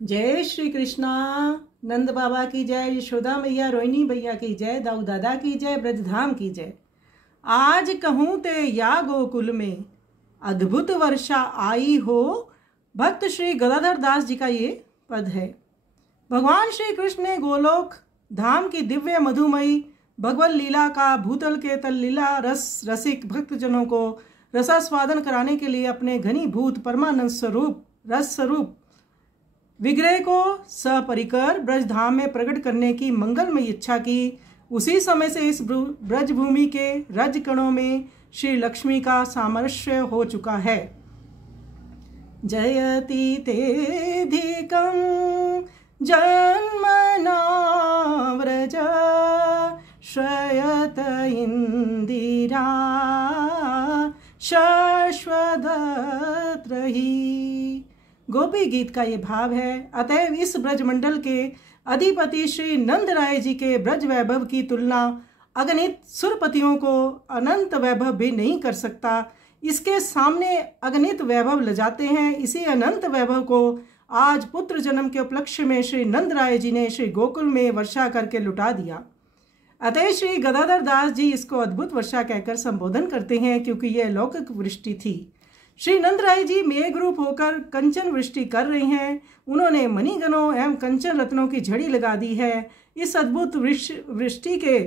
जय श्री कृष्णा। नंद बाबा की जय, यशोदा मैया रोहिणी भैया की जय, दाऊ दादा की जय, ब्रजधाम की जय। आज कहूँ ते या गोकुल में अद्भुत वर्षा आई हो। भक्त श्री गदाधर दास जी का ये पद है। भगवान श्री कृष्ण ने गोलोक धाम की दिव्य मधुमयी भगवत लीला का भूतल के तल लीला रसिक भक्तजनों को रसास्वादन कराने के लिए अपने घनीभूत परमानंद स्वरूप रस स्वरूप विग्रह को सपरिकर ब्रजधाम में प्रकट करने की मंगलमय इच्छा की। उसी समय से इस ब्रजभूमि के रजकणों में श्री लक्ष्मी का सामरस्य हो चुका है। जयति तेधिकं जन्मना व्रज श्रयत इंदिरा शाश्वतत्रयी। गोपी गीत का ये भाव है। अतएव इस ब्रजमंडल के अधिपति श्री नंद राय जी के ब्रज वैभव की तुलना अगणित सुरपतियों को अनंत वैभव भी नहीं कर सकता। इसके सामने अगणित वैभव लजाते हैं। इसी अनंत वैभव को आज पुत्र जन्म के उपलक्ष्य में श्री नंद राय जी ने श्री गोकुल में वर्षा करके लुटा दिया। अतः श्री गदाधर दास जी इसको अद्भुत वर्षा कहकर संबोधन करते हैं, क्योंकि यह लौकिक वृष्टि थी। श्री नंद राय जी मेघ रूप होकर कंचन वृष्टि कर रहे हैं। उन्होंने मणिगणों एवं कंचन रत्नों की झड़ी लगा दी है। इस अद्भुत वृष्टि के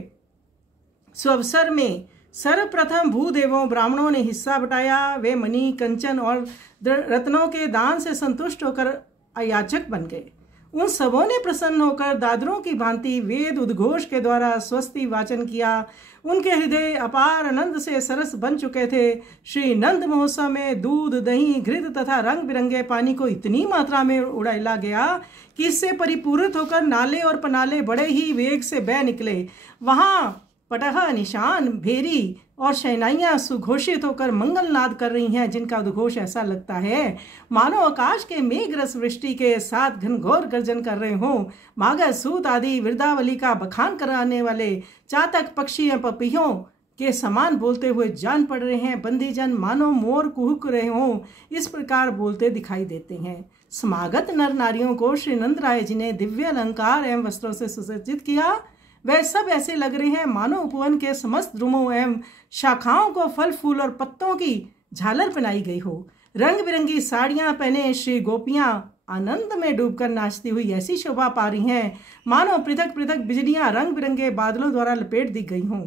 स्वअवसर में सर्वप्रथम भूदेवों ब्राह्मणों ने हिस्सा बटाया। वे मणि कंचन और रत्नों के दान से संतुष्ट होकर अयाचक बन गए। उन सबों ने प्रसन्न होकर दादरों की भांति वेद उद्घोष के द्वारा स्वस्ति वाचन किया। उनके हृदय अपार आनंद से सरस बन चुके थे। श्री नंद महोत्सव में दूध, दही, घृत तथा रंग बिरंगे पानी को इतनी मात्रा में उड़ाला गया कि इससे परिपूरित होकर नाले और पनाले बड़े ही वेग से बह निकले। वहाँ पटहा, निशान, भेरी और शहनाइयाँ सुघोषित होकर मंगलनाद कर रही हैं, जिनका उद्घोष ऐसा लगता है मानो आकाश के मेघ रस वृष्टि के साथ घनघोर गर्जन कर रहे हों। मागर सूत आदि वृद्धावली का बखान कराने वाले चातक पक्षी या पपियों के समान बोलते हुए जान पड़ रहे हैं। बंदीजन मानो मोर कुहुक रहे हों, इस प्रकार बोलते दिखाई देते हैं। समागत नर नारियों को श्री नंद राय जी ने दिव्य अलंकार एवं वस्त्रों से सुसज्जित किया। वह सब ऐसे लग रहे हैं मानो उपवन के समस्त द्रुमों एवं शाखाओं को फल फूल और पत्तों की झालर पहनाई गई हो। रंग बिरंगी साड़ियां पहने श्री गोपियां आनंद में डूबकर नाचती हुई ऐसी शोभा पा रही हैं मानो पृथक पृथक बिजलियां रंग बिरंगे बादलों द्वारा लपेट दी गई हों।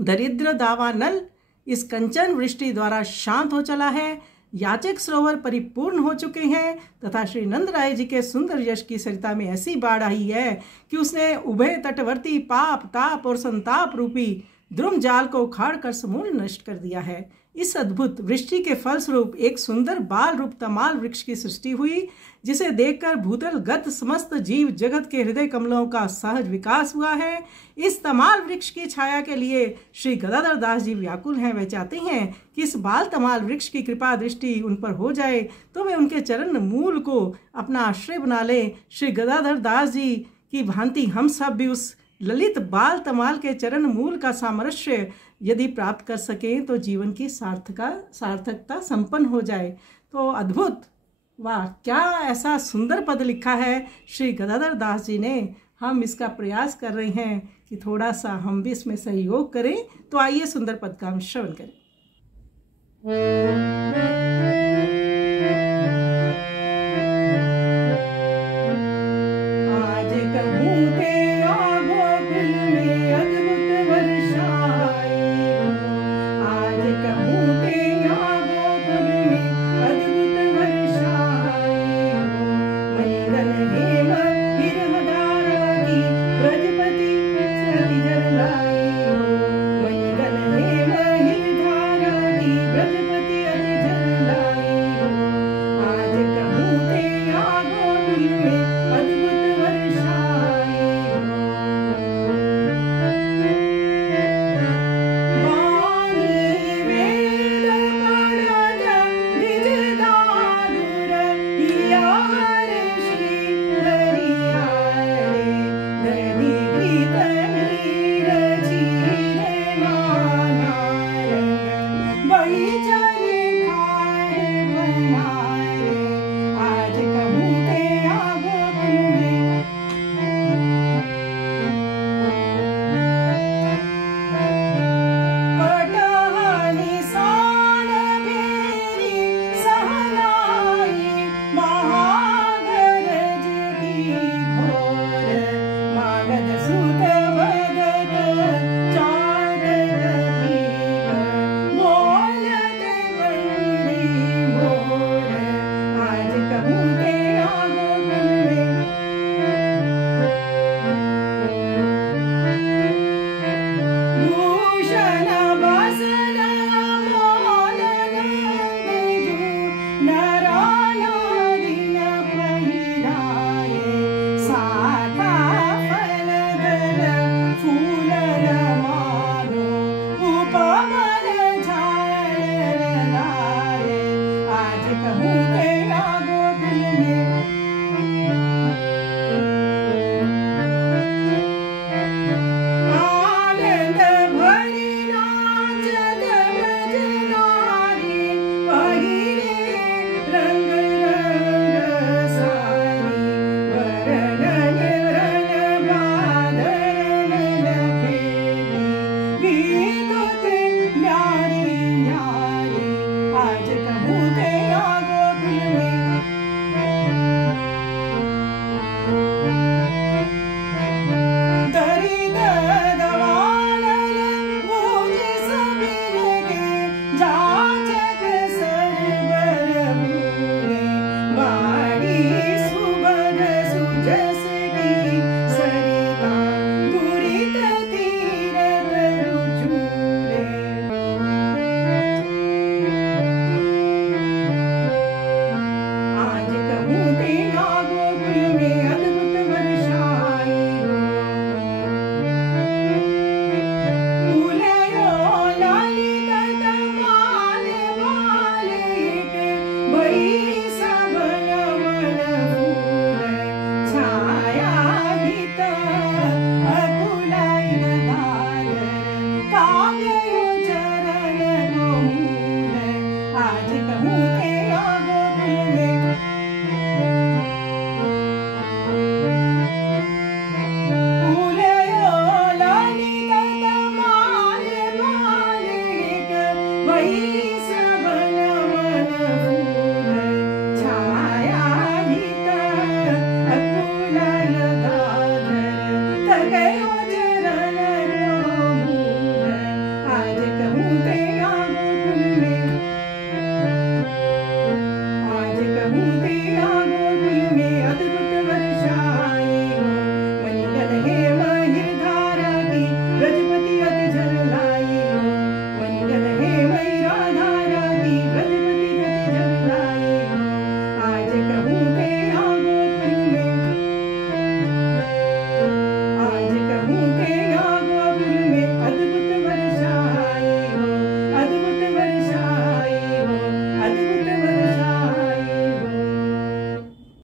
दरिद्र दावानल इस कंचन वृष्टि द्वारा शांत हो चला है। याचक सरोवर परिपूर्ण हो चुके हैं तथा श्री नंद राय जी के सुंदर यश की सरिता में ऐसी बाढ़ आई है कि उसने उभय तटवर्ती पाप, ताप और संताप रूपी द्रुम जाल को उखाड़ कर समूल नष्ट कर दिया है। इस अद्भुत वृष्टि के फलस्वरूप एक सुंदर बाल रूप तमाल वृक्ष की सृष्टि हुई, जिसे देखकर भूतल गत समस्त जीव जगत के हृदय कमलों का सहज विकास हुआ है। इस तमाल वृक्ष की छाया के लिए श्री गदाधर दास जी व्याकुल हैं। वे चाहते हैं कि इस बाल तमाल वृक्ष की कृपा दृष्टि उन पर हो जाए तो वे उनके चरण मूल को अपना आश्रय बना ले। श्री गदाधर दास जी की भांति हम सब भी उस ललित बाल तमाल के चरण मूल का सामरस्य यदि प्राप्त कर सकें तो जीवन की सार्थकता संपन्न हो जाए। तो अद्भुत, वाह, क्या ऐसा सुंदर पद लिखा है श्री गदाधर दास जी ने। हम इसका प्रयास कर रहे हैं कि थोड़ा सा हम भी इसमें सहयोग करें। तो आइए सुंदर पद का हम श्रवण करें।